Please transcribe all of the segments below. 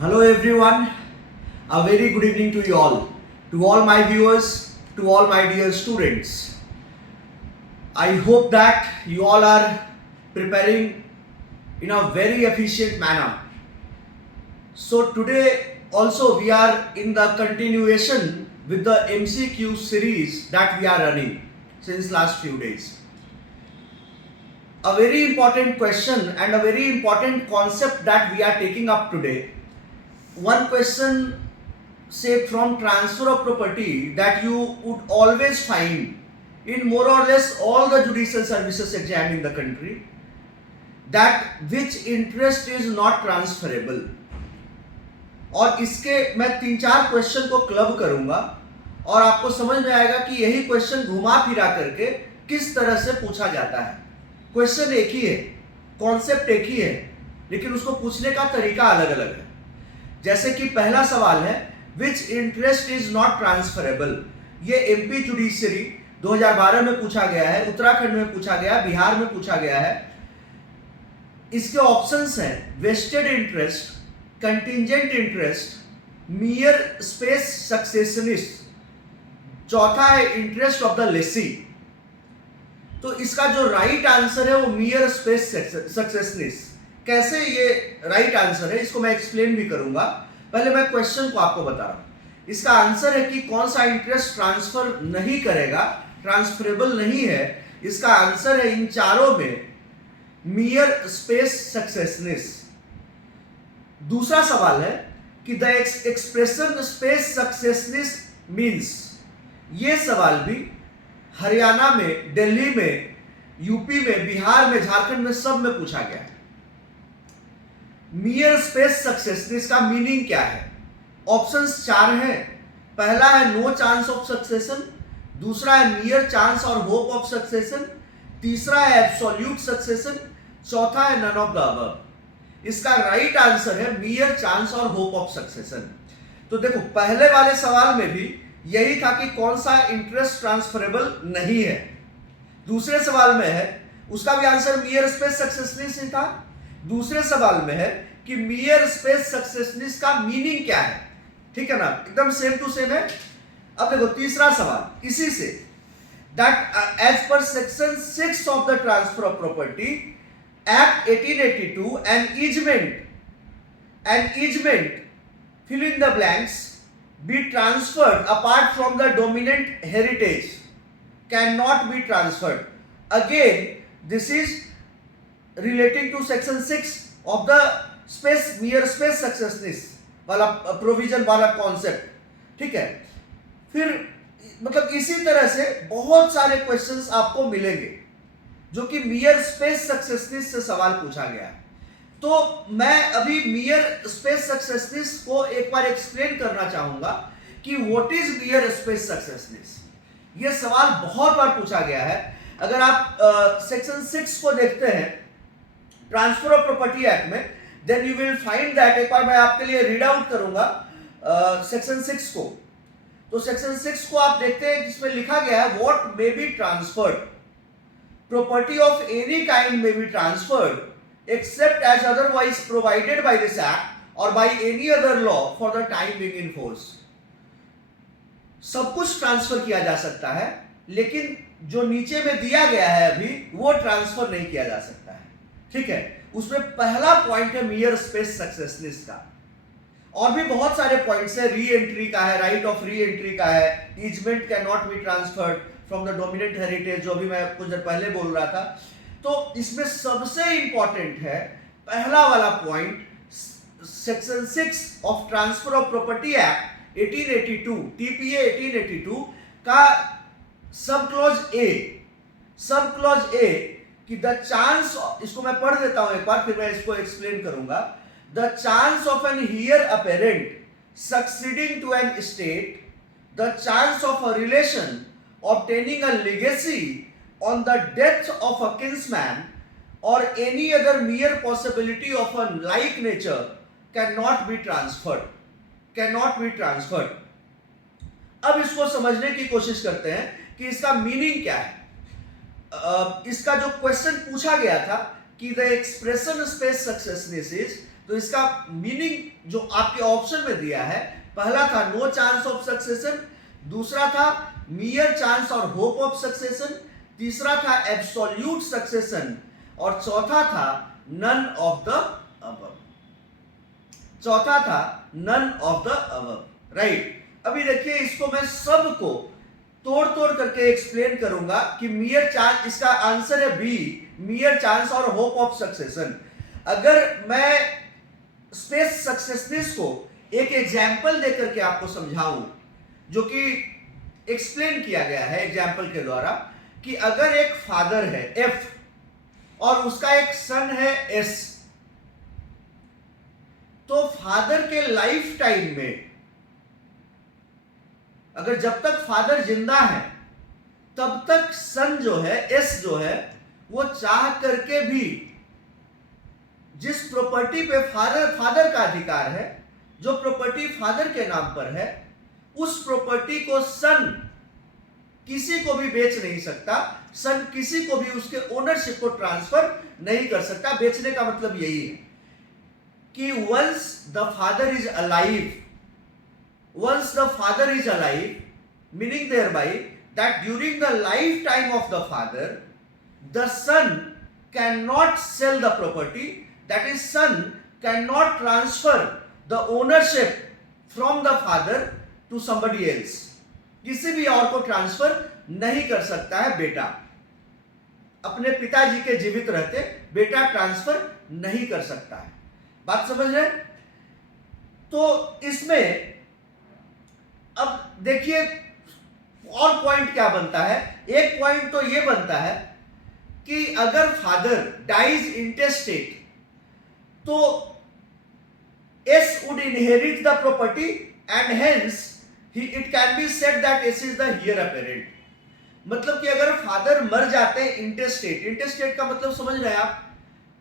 Hello everyone, a very good evening to all my viewers, to all my dear students. I hope that you all are preparing in a very efficient manner. So today also we are in the continuation with the MCQ series that we are running since last few days. A very important question and a very important concept that we are taking up today. One question, say, from transfer of property that you would always find in more or less all the judicial services exam in the country, that which interest is not transferable. और इसके मैं 3-4 question को club करूंगा और आपको समझ में आएगा कि यही क्वेश्चन घुमा फिरा करके किस तरह से पूछा जाता है. क्वेश्चन एक ही है, कॉन्सेप्ट एक ही है, लेकिन उसको पूछने का तरीका अलग अलग है. जैसे कि पहला सवाल है, which interest is not transferable. ये एमपी जुडिशरी 2012 में पूछा गया है, उत्तराखंड में पूछा गया, बिहार में पूछा गया है. इसके ऑप्शंस हैं vested interest, contingent interest, mere spes successionis, चौथा है इंटरेस्ट ऑफ द लेसी. तो इसका जो राइट आंसर है वो मियर स्पेस सक्सेशनिस्ट. कैसे ये राइट आंसर है इसको मैं एक्सप्लेन भी करूंगा. पहले मैं क्वेश्चन को आपको बता रहा हूं. इसका आंसर है कि कौन सा इंटरेस्ट ट्रांसफर नहीं करेगा, ट्रांसफरेबल नहीं है. इसका आंसर है इन चारों में मियर स्पेस सक्सेशनिस्ट. दूसरा सवाल है कि द एक्सप्रेशन स्पेस सक्सेशनिस्ट मींस. ये सवाल भी हरियाणा में, दिल्ली में, यूपी में, बिहार में, झारखंड में, सब में पूछा गया है. मियर स्पेस सक्सेशनिस्ट का मीनिंग क्या है? ऑप्शंस 4 हैं. पहला है नो चांस ऑफ सक्सेशन, दूसरा है मियर चांस और होप ऑफ सक्सेशन, तीसरा है एब्सोल्यूट सक्सेशन, चौथा है नन ऑफ द अबव. इसका राइट आंसर है मियर चांस और होप ऑफ सक्सेशन. तो देखो, पहले वाले सवाल में भी यही था कि कौन सा इंटरेस्ट ट्रांसफरेबल नहीं है. दूसरे सवाल में है, उसका भी आंसर मियर स्पेस सक्सेशनिस्ट ही था. दूसरे सवाल में है कि मियर स्पेस सक्सेशनिस्ट का मीनिंग क्या है. ठीक है ना, एकदम सेम टू सेम है. अब देखो तीसरा सवाल इसी से, that as per section 6 of the transfer of property act 1882 an easement fill in the blanks be transferred apart from the dominant heritage cannot be transferred. Again, this is relating to section 6 of the space mere space सक्सेशनिस्ट वाला provision वाला concept. ठीक है, फिर मतलब इसी तरह से बहुत सारे क्वेश्चंस आपको मिलेंगे जो कि मियर स्पेस सक्सेशनिस्ट से सवाल पूछा गया है. तो मैं अभी मियर स्पेस सक्सेशनिस्ट को एक बार एक्सप्लेन करना चाहूंगा कि व्हाट इज मियर स्पेस सक्सेशनिस्ट. यह सवाल बहुत बार पूछा गया है. अगर आप सेक्शन 6 को देखते हैं ट्रांसफर ऑफ प्रॉपर्टी एक्ट में, then you will find that. एक बार मैं आपके लिए रीड आउट करूंगा सेक्शन 6 को. तो सेक्शन 6 को आप देखते हैं जिसमें लिखा गया है what may be transferred. Property of any kind may be transferred except as otherwise provided by this act or by any other law for the time being in force. सब कुछ ट्रांसफर किया जा सकता है, लेकिन जो नीचे में दिया गया है अभी वो ट्रांसफर नहीं किया जा सकता है. ठीक है, उसमें पहला पॉइंट है मियर स्पेस सक्सेशनिस्ट का. और भी बहुत सारे पॉइंट्स है, री एंट्री का है, राइट ऑफ री एंट्री का है, easement can not be transferred from the dominant heritage, जो भी मैं कुछ देर पहले बोल रहा था. तो इसमें सबसे इंपॉर्टेंट है पहला वाला point, section 6 of transfer of property act 1882 TPA 1882 का सब क्लॉज ए कि द चांस, इसको मैं पढ़ देता हूं एक बार, फिर मैं इसको एक्सप्लेन करूंगा. The chance of an heir apparent succeeding to an estate, the chance of a relation obtaining a legacy on the death of a kinsman or any other mere possibility of a like nature cannot be transferred. अब इसको समझने की कोशिश करते हैं कि इसका meaning क्या है. इसका जो क्वेश्चन पूछा गया था कि द एक्सप्रेशन स्पेस सक्सेशनिस्ट इज तो इसका मीनिंग जो आपके ऑप्शन में दिया है, पहला था नो चांस ऑफ सक्सेशन, दूसरा था मियर चांस और होप ऑफ सक्सेशन, तीसरा था एब्सोल्यूट सक्सेशन और चौथा था नन ऑफ द अबव। चौथा था none of the above, right. अभी देखिए इसको मैं सबको तोड़ तोड़ करके एक्सप्लेन करूंगा कि मियर चांस, इसका आंसर है बी, मियर चांस और होप ऑफ सक्सेशन। अगर मैं स्पेस सक्सेसनेस को एक एग्जाम्पल देकर के आपको समझाऊं, जो कि एक्सप्लेन किया गया है एग्जाम्पल के द्वारा, कि अगर एक फादर है एफ और उसका एक सन है एस, तो फादर के लाइफ टाइम में, अगर जब तक फादर जिंदा है तब तक सन जो है, एस जो है, वो चाह करके भी जिस प्रॉपर्टी पे फादर का अधिकार है, जो प्रॉपर्टी फादर के नाम पर है, उस प्रॉपर्टी को सन किसी को भी बेच नहीं सकता। सन किसी को भी उसके ओनरशिप को ट्रांसफर नहीं कर सकता। बेचने का मतलब यही है कि once the father is alive, once the father is alive, meaning thereby that during the lifetime of the father, the son cannot sell the property, that is son cannot transfer the ownership from the father to somebody else. किसी भी और को transfer नहीं कर सकता है बेटा। अपने पिताजी के जीवित रहते बेटा ट्रांसफर नहीं कर सकता है। बात समझ रहे? तो इसमें अब देखिए और पॉइंट क्या बनता है। एक पॉइंट तो ये बनता है कि अगर फादर डाइज इंटेस्टेट तो S would inherit the property and hence it can be said that S is the here apparent. मतलब कि अगर फादर मर जाते हैं इंटेस्टेट, इंटेस्टेट का मतलब समझ रहे हैं आप,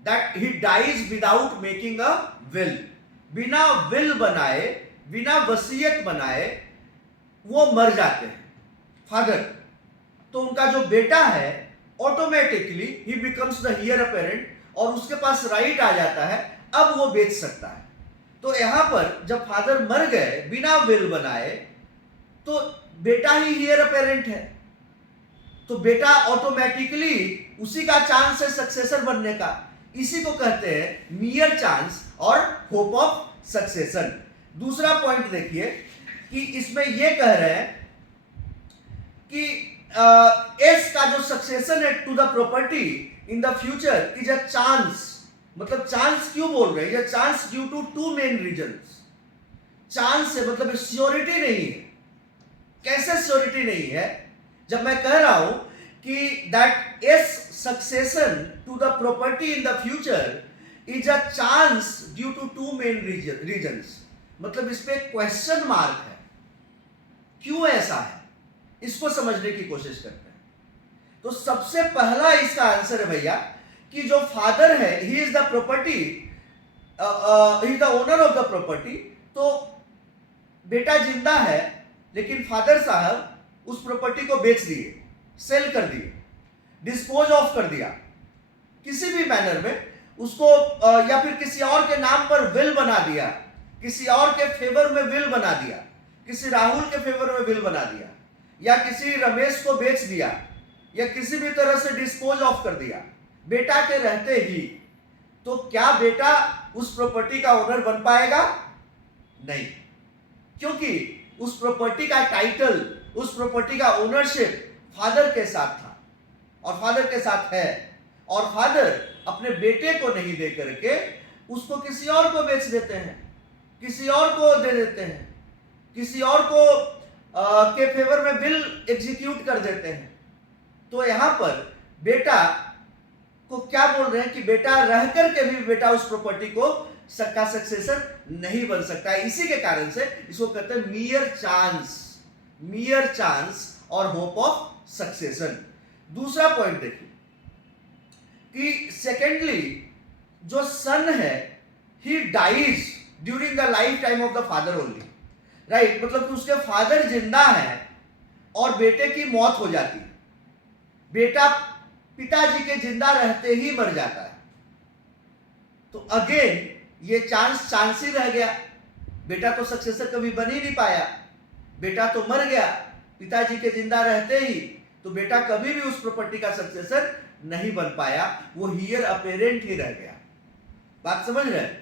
that he dies without making a will, बिना विल बनाए, बिना वसीयत बनाए वो मर जाते हैं फादर, तो उनका जो बेटा है automatically he becomes the here apparent और उसके पास राइट आ जाता है, अब वो बेच सकता है। तो यहां पर जब फादर मर गए बिना विल बनाए तो बेटा ही हियर अपेरेंट है, तो बेटा ऑटोमेटिकली उसी का चांस है सक्सेसर बनने का। इसी को कहते हैं मियर चांस और होप ऑफ सक्सेशन। दूसरा पॉइंट देखिए कि इसमें यह कह रहे हैं कि एस का जो सक्सेशन है to the property in the future is a chance. मतलब चांस क्यों बोल रहे हैं? Chance due to two main reasons. Chance है मतलब श्योरिटी नहीं है। कैसे श्योरिटी नहीं है? जब मैं कह रहा हूं कि that as succession to the property in the future is a chance due to two main reasons, मतलब इस पे क्वेश्चन मार्क है। क्यों ऐसा है इसको समझने की कोशिश करते हैं। तो सबसे पहला इसका आंसर है भैया कि जो फादर है he is the property, he is the owner of the property. तो बेटा जिंदा है लेकिन फादर साहब उस प्रॉपर्टी को बेच दिए, सेल कर दिए, डिस्पोज ऑफ कर दिया किसी भी मैनर में उसको, या फिर किसी और के नाम पर विल बना दिया, किसी और के फेवर में विल बना दिया, किसी राहुल के फेवर में विल बना दिया, या किसी रमेश को बेच दिया, या किसी भी तरह से डिस्पोज ऑफ कर दिया बेटा के रहते ही, तो क्या बेटा उस प्रॉपर्टी का ओनर बन पाएगा? नहीं, क्योंकि उस प्रॉपर्टी का टाइटल, उस प्रॉपर्टी का ओनरशिप फादर के साथ था और फादर के साथ है, और फादर अपने बेटे को नहीं दे करके उसको किसी और को बेच देते हैं, किसी और को दे देते हैं, किसी और को के फेवर में बिल एग्जीक्यूट कर देते हैं। तो यहां पर बेटा को क्या बोल रहे हैं कि बेटा रह करके भी बेटा उस प्रॉपर्टी को का सक्सेसर नहीं बन सकता है। इसी के कारण से इसको कहते हैं मियर चांस, मियर चांस और होप ऑफ सक्सेशन। दूसरा पॉइंट देखिए कि सेकेंडली जो सन है he dies during the lifetime of the father only, right. मतलब कि उसके फादर जिंदा है और बेटे की मौत हो जाती है, बेटा पिताजी के जिंदा रहते ही मर जाता है। तो अगेन ये चांस ही रह गया। बेटा तो सक्सेसर कभी बन ही नहीं पाया, बेटा तो मर गया पिताजी के जिंदा रहते ही, तो बेटा कभी भी उस प्रॉपर्टी का सक्सेसर नहीं बन पाया, वो हियर अपेरेंट ही रह गया। बात समझ रहे हैं?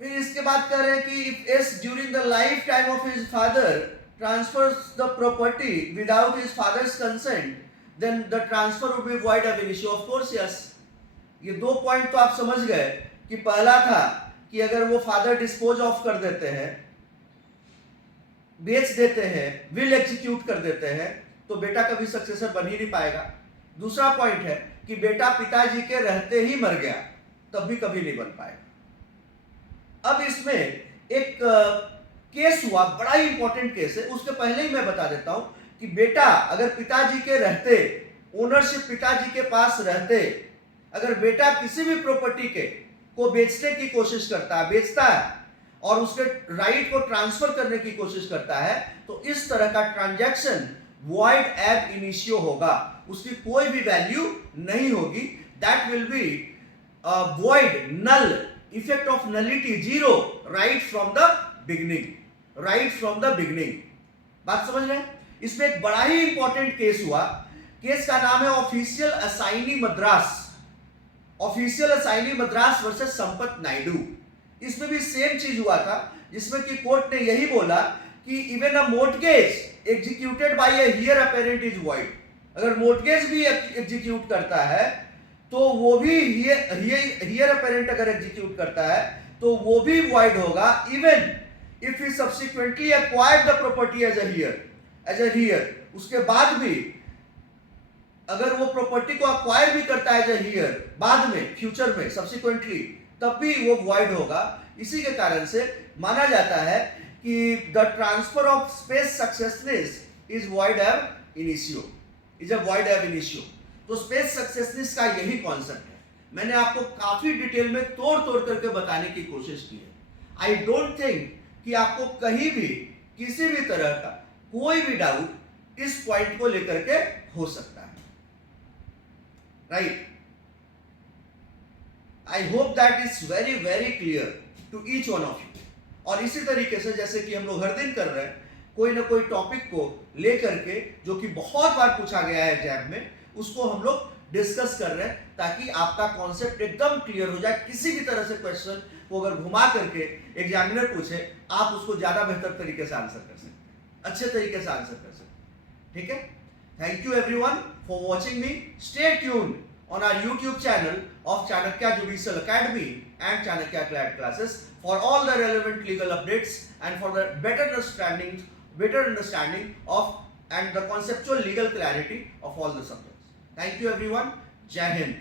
फिर इसके बाद कह रहे हैं कि if as during the lifetime of his father transfers the property without his father's consent, then the transfer would be void ab initio. Of course yes. ये दो पॉइंट तो आप समझ गए कि पहला था कि अगर वो फादर डिस्पोज ऑफ कर देते हैं, बेच देते हैं, विल एग्जीक्यूट कर देते हैं, तो बेटा कभी सक्सेसर बन ही नहीं पाएगा। दूसरा पॉइंट है कि बेटा पिताजी के रहते ही मर गया, तब भी कभी नहीं बन पाएगा। अब इसमें एक केस हुआ, बड़ा ही इंपॉर्टेंट केस है। उसके पहले ही मैं बता देता हूं कि बेटा अगर पिताजी के रहते, ओनरशिप पिताजी के पास रहते, अगर बेटा किसी भी प्रॉपर्टी के को बेचने की कोशिश करता है, बेचता है और उसके राइट को ट्रांसफर करने की कोशिश करता है, तो इस तरह का ट्रांजैक्शन वॉइड एब इनिशियो होगा, उसकी कोई भी वैल्यू नहीं होगी। That will be void, null, effect of nullity zero, right from the beginning, right from the beginning. बात समझ रहे हैं? इसमें एक बड़ा ही इंपॉर्टेंट केस हुआ। केस का नाम है official assignee Madras, official assignee Madras versus Sampat Naidu. इसमें भी सेम चीज हुआ था, जिसमें कि कोर्ट ने यही बोला कि even a mortgage executed by A here apparent is void. अगर मोर्टगेज भी एग्जीक्यूट करता है तो वो भी हियर अपेरेंट अगर एग्जीक्यूट करता है तो वो भी वॉइड होगा, even if he subsequently acquired the property as a heir. उसके बाद भी अगर वो प्रॉपर्टी को अक्वायर भी करता है एज अ हियर, बाद में फ्यूचर में सब्सिक्वेंटली, तब भी वो वॉइड होगा। इसी के कारण से माना जाता है कि the transfer of spes successionis is void ab initio, is a void ab initio. तो स्पेस सक्सेसनेस का यही कॉन्सेप्ट है। मैंने आपको काफी डिटेल में तोड़ तोड़ करके बताने की कोशिश की है। आई डोंट थिंक कि आपको कहीं भी किसी भी तरह का कोई भी डाउट इस पॉइंट को लेकर के हो सकता है, right? I hope that is very very clear to each one of you. और इसी तरीके से जैसे कि हम लोग हर दिन कर रहे हैं, कोई ना कोई टॉपिक को लेकर के जो कि बहुत बार पूछा गया है एग्जाम में, उसको हम लोग डिस्कस कर रहे हैं ताकि आपका कॉन्सेप्ट एकदम क्लियर हो जाए। किसी भी तरह से क्वेश्चन को अगर घुमा करके एग्जामिनर पूछे, आप उसको ज्यादा बेहतर तरीके से आंसर कर सकते हैं, अच्छे तरीके से आंसर कर सकते हैं। ठीक है? Thank you everyone for watching me. Stay tuned on our YouTube channel of Chanakya Judicial Academy and Chanakya CLAT classes for all the relevant legal updates and for the better understanding of and the conceptual legal clarity of all the subjects. Thank you everyone. Jai Hind.